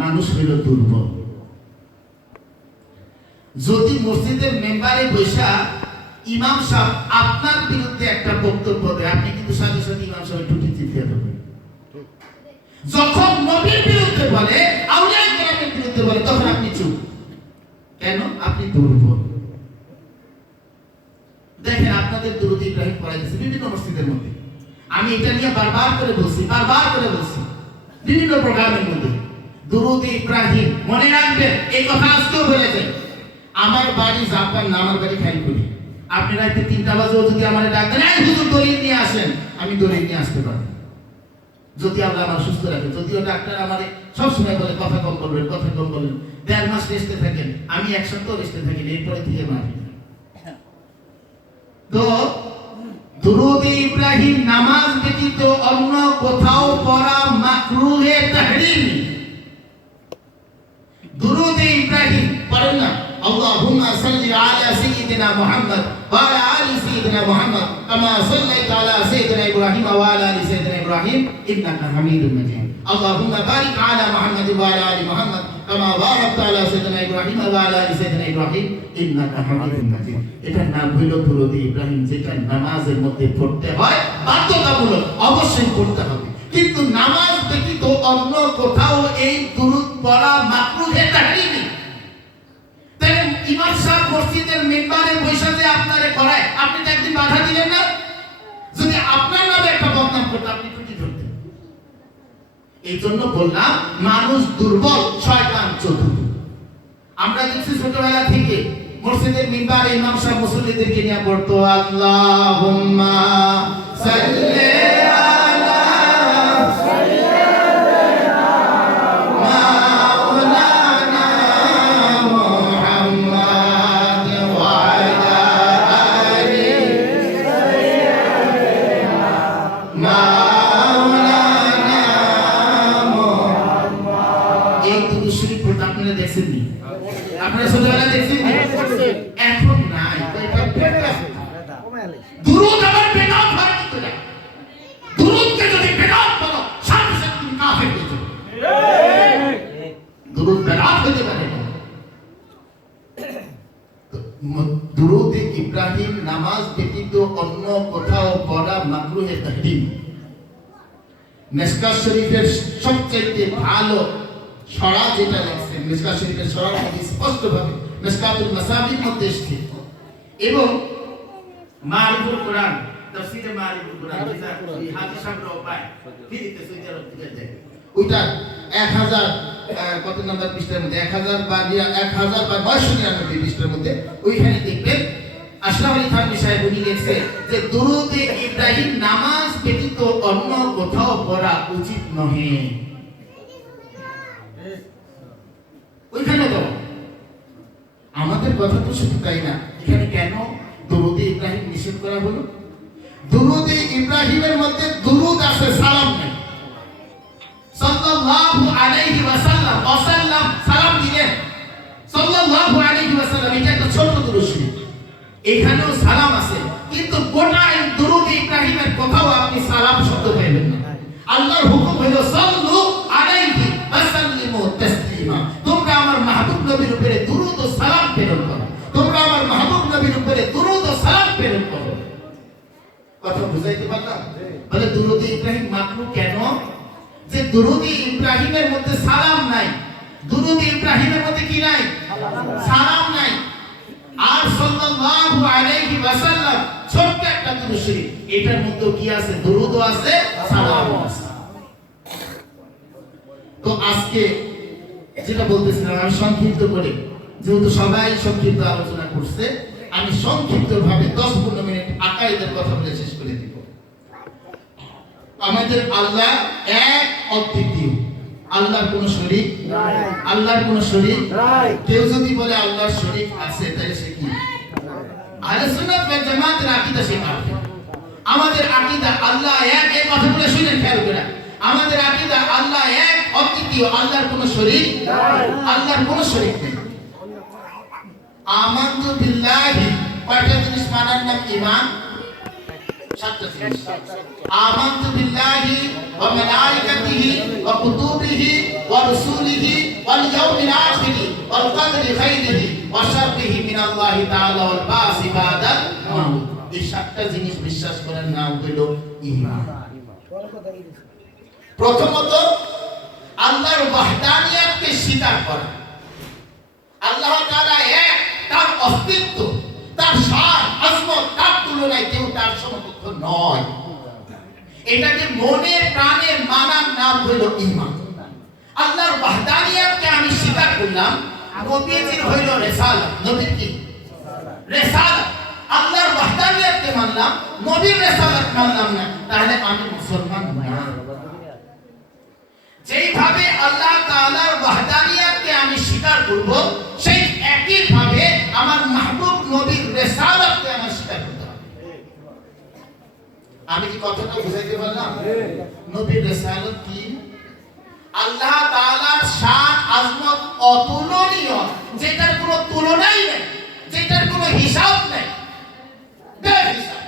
মানুষ হইল দুর্বল। যদি মসজিদের মেম্বারে বৈশা ইমাম সাহেব আপনার বিরুদ্ধে একটা বক্তব্য দেয়, আপনি কিন্তু সাথে সাথে ইমাম সাহেব টুটি চিপিয়ে দেবেন। যখন নবীর বিরুদ্ধে বলে, আউলিয়া কেরামের বিরুদ্ধে বলে, তখন আপনি চুপ। কেন? আপনি দুর্বল। দেখেন আপনাদের দুরূদ ইব্রাহিম পড়াইতেছে বিভিন্ন মসজিদের মধ্যে। আমি এটা নিয়ে বারবার করে বলছি বিভিন্ন প্রোগ্রামের মধ্যে। দুরূদ ইব্রাহিম মনে রাখবেন, এই কথা আজকেও বলে যায়। আমার বাড়ি জাপান না, আমার বাড়ি খাইপুরি। আপনি রাতে 3টা বাজে যদি আমার ডাক দেন, এই হুজুর দলিল নিয়ে আসেন, আমি দলিল নিয়ে আসতে পারি, যদি আল্লাহ আমার সুস্থ রাখে। যদিও ডাক্তার আমার সবসময় বলে কথা কম বলবেন। 1.5 মাস রেস্টে থাকেন, আমি 1 সপ্তাহ রেস্টে থাকি, এরপরে থেকে মারি। তো দুরূদ ইব্রাহিম নামাজ ব্যতীত অন্য কোথাও পড়া মাকরুহে তাহরিমি। দুরূদ ইব্রাহিম পড়েন না, আল্লাহুম্মা সাল্লি আলা সাইয়্যিদিনা মুহাম্মদ ওয়া আলা আলি সাইয়্যিদিনা মুহাম্মদ কামা সাল্লাইতা আলা সাইয়্যিদিনা ইব্রাহিম ওয়া আলা আলি সাইয়্যিদিনা ইব্রাহিম ইন্নাকা হামিদুম মাজিদ। আল্লাহুম্মা বারিক আলা মুহাম্মদ ওয়া আলা আলি মুহাম্মদ কামা বারাকতা আলা সাইয়্যিদিনা ইব্রাহিম ওয়া আলা আলি সাইয়্যিদিনা ইব্রাহিম ইন্নাকা হামিদুম মাজিদ। এটা নাম হইল দুরূদ ইব্রাহিম, যেটা নামাজের মধ্যে পড়তে হয়, বাধ্যতামূলক, অবশ্যই পড়তে হবে। কিন্তু নামাজ ব্যতীত অন্য কোথাও এই দুরূদ পড়া মাকরুহে তাহরিমি। তাহলে ইমাম সাহেব মসজিদের মিম্বারে বসে যে আপনারে করায়, আপনি তো একদিন বাধা দিলেন না? যদি আপনার নামে একটা বদনাম করতে, আপনি টুটি ধরতেন। এই জন্য বললাম, মানুষ দুর্বল, শয়তান চতুর। আমরা দেখছি ছোটবেলা থেকে মসজিদের মিম্বারে ইমাম সাহেব মুসল্লিদেরকে নিয়ে পড়তো, আল্লাহুম্মা সাল্লি আলা সাইয়্যিদিনা মাওলানা মুহাম্মদ ওয়া আলা আলি সাইয়্যিদিনা মাওলানা মুহাম্মদ। এই দুরূদ শরীফ পড়তে আপনারা দেখছেননি? আপনারা ছোটবেলা দেখছেননি? এখন নাই। দুরূদ আবার বেদাত হয় কিন্তু না। দুরূদকে যদি বেদাত বলো, সাথে সাথে তুমি কাফের হয়ে যাবে। দুরূদ বেদাত হতে পারে না। দুরূদ ইব্রাহিম নামাজ ব্যতীত অন্য কোথাও পড়া মাকরুহে তাহরিম। মিশকাত শরীফের সবচেয়ে ভালো সরা যেটা লেখছেন, মিশকাত শরীফের সরার মধ্যে স্পষ্টভাবে মিশকাতুল মাসাবির মধ্যে এসেছে, এবং মারিফুল কোরআন, তাফসীরে মারিফুল কোরআন, যেটা এই হাদিস সংগ্রহ পায় ফ্রিতে সৌদি আরব থেকে দেয়, ওইটা 1000 কত নাম্বার পৃষ্ঠার মধ্যে 1000 পৃষ্ঠার মধ্যে ওইখানে দেখবেন আশরাফ আলী থানভী সাহেব উনি লিখছে যে দুরূদ ইব্রাহিম নামাজ ব্যতীত অন্য কোথাও পড়া উচিত নহে। ওইখানে তো আমাদের কথা তো শুধু তাই না, এখানে কেন দুরূদ ইব্রাহিম নিষেধ করা হলো? দুরূদ ইব্রাহিমের মধ্যে দুরূদ আছে, সালাম নাই। সাল্লাল্লাহু আলাইহি ওয়াসাল্লাম সালাম দিলেন, সাল্লাল্লাহু আলাইহি ওয়াসাল্লাম, এটা একটা ছোট দুরূদ শরীফ, এখানেও সালাম আছে, কিন্তু গোটা এই দুরূদ ইব্রাহিমের কোথাও আপনি সালাম শব্দ পাবেন না। আল্লাহর হুকুম হলো সাল্লু আলাইহি ওয়াসাল্লিমু তাসলিমা, তোমরা আমার মাহবুব নবীর উপরে দুরূদ ও সালাম প্রেরণ করো, তোমরা আমার মাহবুব নবীর উপরে দুরূদ ও সালাম প্রেরণ করো। কথা বুঝাইতে পারলাম? বলে দুরূদ ইব্রাহিম মাকরু কেন? যে দুরূদ ইব্রাহিমের মধ্যে সালাম নাই, দুরূদ ইব্রাহিমের মধ্যে কি নাই? সালাম নাই। আর সাল্লাল্লাহু আলাইহি ওয়াসাল্লাম ছোট্ট একটা দুরূদ শরীফ, এটার মধ্যে কি আছে? দুরূদও আছে, সালামও আছে। তো আজকে যেটা বলতেছিলাম, আমি সংক্ষিপ্ত করে, যেহেতু সবাই সংক্ষিপ্ত আলোচনা করছে, আমি সংক্ষিপ্ত ভাবে 10-15 মিনিট আকাইদের কথা বলে শেষ করে দিব। আমাদের আল্লাহ এক, অদ্বিতীয়, আল্লাহর কোনো শরীক নাই, আল্লাহর কোনো শরীক নাই। কেউ যদি বলে আল্লাহর শরীক আছে, তাহলে সে কি? আহলে সুন্নাত ওয়াল জামাতের আকীদা সে কাফের। আমাদের আকীদা আল্লাহ এক, এই কথাগুলো শুনেন খেয়াল করে। আমাদের আকীদা আল্লাহ এক, অদ্বিতীয়, আল্লাহর কোনো শরীক নাই, আল্লাহর কোনো শরীক নেই। আমানতু বিল্লাহি, কয়টা জিনিস মানার নাম ঈমান? 7টা জিনিস। আমানতু বিল্লাহি ওয়া মালাইকাতিহি ওয়া কুতুবিহি ওয়া রাসূলিহি ওয়াল ইয়াউমিল আখির ওয়াল কদরি খাইরিহি ওয়া শাররিহি মিনাল্লাহি তাআলা ওয়াল বাসি বাদাল মাউত। এই সাতটা জিনিস বিশ্বাস করার নাম হলো ঈমান। প্রথমত আল্লাহর ওয়াহদানিয়াতকে স্বীকার করা। আল্লাহ তাআলা এক, তার অস্তিত্ব, তার শান আজমত, তার তুলনায় কেউ তার সমকক্ষ নয়। এটাকে মনে প্রাণে মানার নাম হলো ঈমান। আল্লাহর ওয়াহদানিয়াতকে আমি স্বীকার করলাম, নবীজির হইল রিসালাত। নবীর কি? রিসালাত। আল্লাহর ওয়াহদানিয়াতকে মানলাম, নবীর রিসালাত মানলাম না, তাহলে আমি মুসলমান না। যেইভাবে আল্লাহ তাআলার ওয়াহদানিয়াতকে আমি স্বীকার করব, সেই একই ভাবে আমার মাহবুব নবীর রিসালাতকে আমি স্বীকার করতে হবে। আমি কি কথাটা বুঝাইতে পারলাম? নবীর রিসালাত কি? আল্লাহ তাআলার শান আজমত অতুলনীয়, যেটার কোনো তুলনাই নেই, যেটার কোনো হিসাব নেই, বেহিসাব।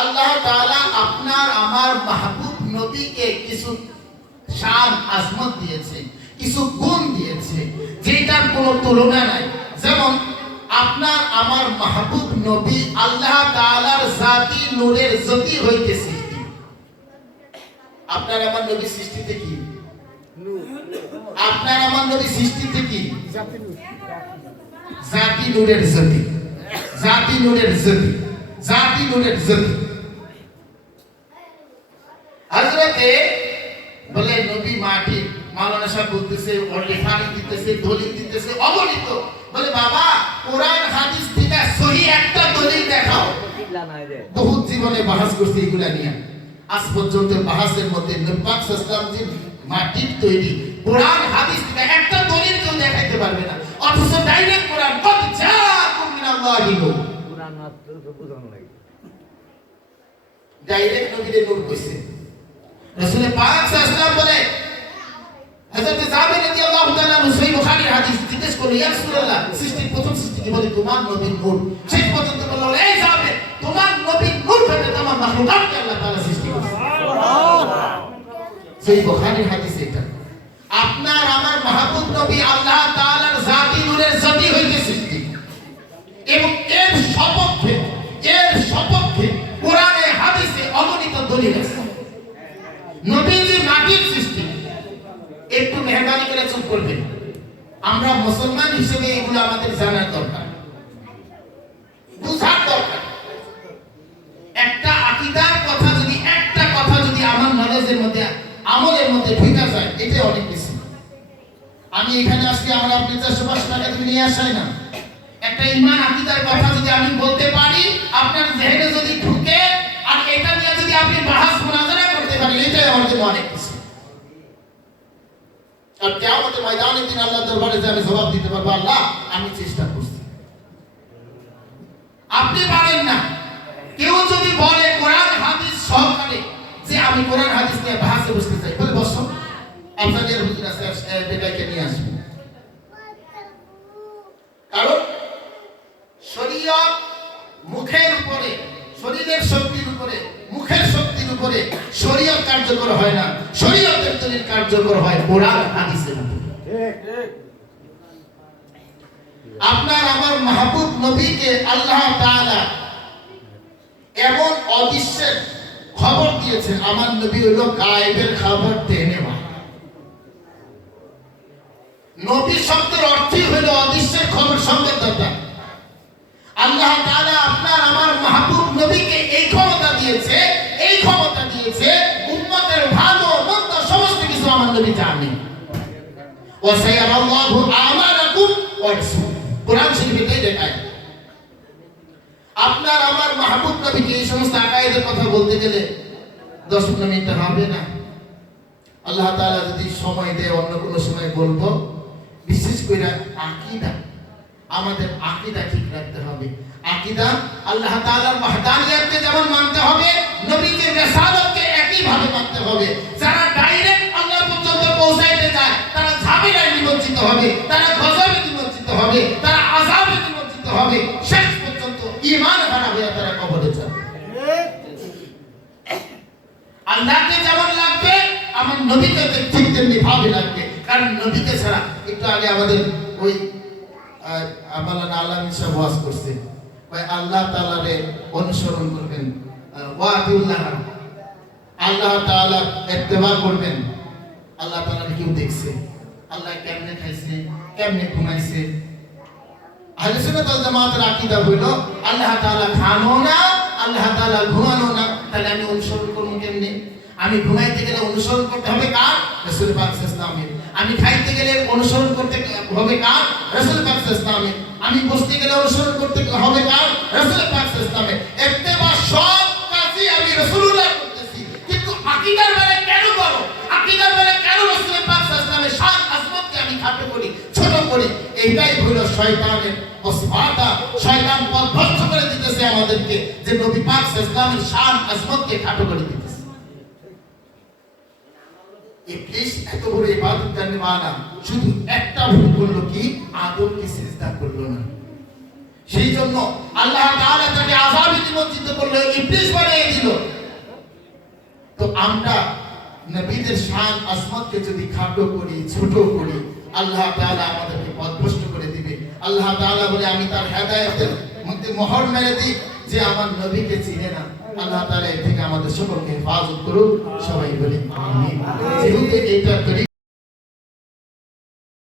আল্লাহ তাআলা আপনার আমার মাহবুব নবীকে কিছু শান আজমত দিয়েছে, কিছু গুণ দিয়েছে, যেটার কোনো তুলনা নাই। যেমন আপনার আমার মাহবুব নবী আল্লাহ তাআলার জাতি নূরের জ্যোতি হইতে সৃষ্টি। আপনার আমার নবী সৃষ্টিতে কি? আপনার আমার নবী সৃষ্টিতে কি? জাতি নূরের জ্যোতি, জাতি নূরের জ্যোতি, জাতি নূরের জ্যোতি। হযরতে বলে নবী মাটি, মাওলানা সাহেব বলতেছে, রেফারেন্স দিতেছে, দলিল দিতেছে, অগণিত। বলে বাবা, কোরআন হাদিস থেকে সহি একটা দলিল দেখাও। বহুত জীবনে বাহাস করতে এগুলা নিয়ে, আজ পর্যন্ত বাহাসের মধ্যে নবী পাক সাল্লাল্লাহু আলাইহি ওয়াসাল্লাম মাটির তৈরি, কোরআন হাদিস থেকে একটা দলিল কেউ দেখাইতে পারবে না। অথচ ডাইরেক্ট কোরআন কত জাকুম মিনাল্লাহি নূর, কোরআন মাত্র বুঝানো লাগে, ডাইরেক্ট নবীর নূর কইছে। রাসূল পাক সাল্লাল্লাহু আলাইহি ওয়াসাল্লাম বলে, হযরত জাবের রাদিয়াল্লাহু তাআলা সহিহ বুখারীর হাদিস জিজ্ঞেস করলো, ইয়া রাসূলুল্লাহ, সৃষ্টির প্রথম সৃষ্টি কি? বলে তোমার নবীর নূর। শেষ পর্যন্ত বলল, এই জাবের, তোমার নবীর নূর থেকে তোমার মাখলুকাতকে আল্লাহ তাআলা সৃষ্টি করেছে। সুবহানাল্লাহ। সহিহ বুখারীর হাদিস এটা। আপনার আমার মাহবুব নবী আল্লাহ তাআলার জাতি নূরের জ্যোতি হইতে সৃষ্টি, এবং এর সপক্ষে কোরআনে হাদিসে অগণিত দলিল আছে। নবীজি মাটির সৃষ্টি, একটু মেহরবানি করে চুপ করবেন। আমরা মুসলমান হিসেবে এগুলো আমাদের জানার দরকার, বুঝার দরকার। একটা আকীদার কথা যদি, একটা কথা যদি আমার নলেজের মধ্যে, আমলের মধ্যে ঢুকে যায়, এটা অনেক বেশি। আমি এখানে আজকে আমরা আপনি 400 টাকা দিয়ে নিয়ে আসাই না। একটা ঈমান আকীদার কথা যদি আমি বলতে পারি, আপনার জেহেনে যদি ঢুকে, আর এটা নিয়ে যদি আপনি বাহাস মুনাজারা করতে পারেন, এটাই আমার জন্য অনেক বেশি। আর কিয়ামতের ময়দানে দিন আল্লাহর দরবারে যে আমি জবাব দিতে পারবো, আল্লাহ আমি চেষ্টা করছি, আপনি পারেন না। কেউ যদি বলে কোরআন হাদিস সহকারে যে আমি কোরআন হাদিস নিয়ে বাহাসে বসতে চাই, বলে বসো, আপনাদের হুজুর আছে, বেটাকে নিয়ে আসবো। কারণ শরীয়ত মুখের উপরে, শরীরের শক্তির উপরে, মুখের শক্তির উপরে শরীয়ত কার্যকর হয় না। শরীয়তের দলিল কার্যকর হয় কোরআন হাদিসের উপরে। আপনার আমার মাহবুব নবীকে আল্লাহ তাআলা এমন অদৃশ্যের খবর দিয়েছেন। আমার নবী হলো গায়েবের খবর দেনেওয়ালা। নবী শব্দের অর্থই হলো অদৃশ্যের খবর সংবাদদাতা। আল্লাহ তাআলা আপনার আমার মাহবুব নবীকে এই ক্ষমতা দিয়েছে, এই ক্ষমতা দিয়েছে, উম্মতের ভালো মন্দ সমস্ত কিছু আমার নবী জানে। ওয়া সায়ারাল্লাহু আমালাকুম ওয়া রাসূল, কোরআন শরীফে দেখায়। আপনার আমার মাহবুব নবীকে এই সমস্ত আকায়েদের কথা বলতে গেলে 10-15 মিনিট হবে না। আল্লাহ তাআলা যদি সময় দেয়, অন্য কোনো সময় বলবো। বিশেষ করে আকীদা, আমাদের আকীদা ঠিক রাখতে হবে। আকীদা আল্লাহ তাআলার ওয়াহদানিয়াতকে যেমন মানতে হবে, নবীজির রিসালাতকে একই ভাবে মানতে হবে। যারা ডাইরেক্ট আল্লাহ পর্যন্ত পৌঁছাইতে যায়, তারা ঝামেলায় নিমজ্জিত হবে, তারা গজবে নিমজ্জিত হবে, তারা আযাবে নিমজ্জিত হবে, শেষ পর্যন্ত ঈমান হারা হয়ে তারা কবরে যাবে। আল্লাহকে যেমন লাগবে, আমার নবীকে ঠিক তেমনি ভাবে কারণ নবীকে ছাড়া একটু আগে আমাদের ওই মাওলানা আলামী সাহেব ওয়াজ করছে, ভাই আল্লাহ তাআলারে অনুসরণ করবেন, ওয়াতিউল্লাহ, আল্লাহ তাআলা ইত্তেবা করবেন। আল্লাহ তাআলাকে কেউ দেখছে? আল্লাহ কেমনে খাইছে, কেমনে ঘুমাইছে? আহলে সুন্নাত ওয়াল জামাতের আকীদা হইল আল্লাহ তাআলা খানো না, আল্লাহ তাআলা ঘুমানো না। তাহলে আমি অনুসরণ করব কেমনে? আমি ঘুমাইতে গেলে অনুসরণ করতে হবে কার? রাসূল পাক সাল্লাল্লাহু আলাইহি ওয়াসাল্লামের। আমি খাইতে গেলে অনুসরণ করতে হবে কার? রাসূল পাক সাল্লাল্লাহু আলাইহি ওয়াসাল্লামের। আমি বসতে গেলে অনুসরণ করতে হবে কার? রাসূল পাক সাল্লাল্লাহু আলাইহি ওয়াসাল্লামের। ইত্তেবা সব কাজই আমি রাসূলুল্লাহ করতেছি, কিন্তু আকীদার বেলায় কেন করো? আকীদার বেলায় কেন রাসূল পাক সাল্লাল্লাহু আলাইহি ওয়াসাল্লামের শান আজমতকে আমি খাটো করি, ছোট করি? এইটাই হইল শয়তানের ওয়াসওয়াসা। শয়তান পথভ্রষ্ট করে দিতেছে আমাদেরকে, যে নবী পাক সাল্লাল্লাহু আলাইহি ওয়াসাল্লামের শান আজমতকে খাটো করে দিতেছে। ইবলিস এত বড় ইবাদত করনে वाला শুধু একটা ভুল করলো, কি? আদমকে সিজদা করলো না। সেই জন্য আল্লাহ তাআলা তাকে আযাবে নিমজ্জিত করলো, ইবলিস বানিয়ে দিল। তো আমরা নবীদের শান আজমতকে যদি খাটো করি, ছোট করি, আল্লাহ তাআলা আমাদেরকে পথভ্রষ্ট করে দিবে। আল্লাহ তাআলা বলে আমি তার হেদায়েতের মধ্যে মোহর মেরে দিই, যে আমার নবীকে চিনে না। আল্লাহ তাআলা এর থেকে আমাদের সকলকে হেফাজত করুন। সবাই বলি আমিন। যেহেতু এটা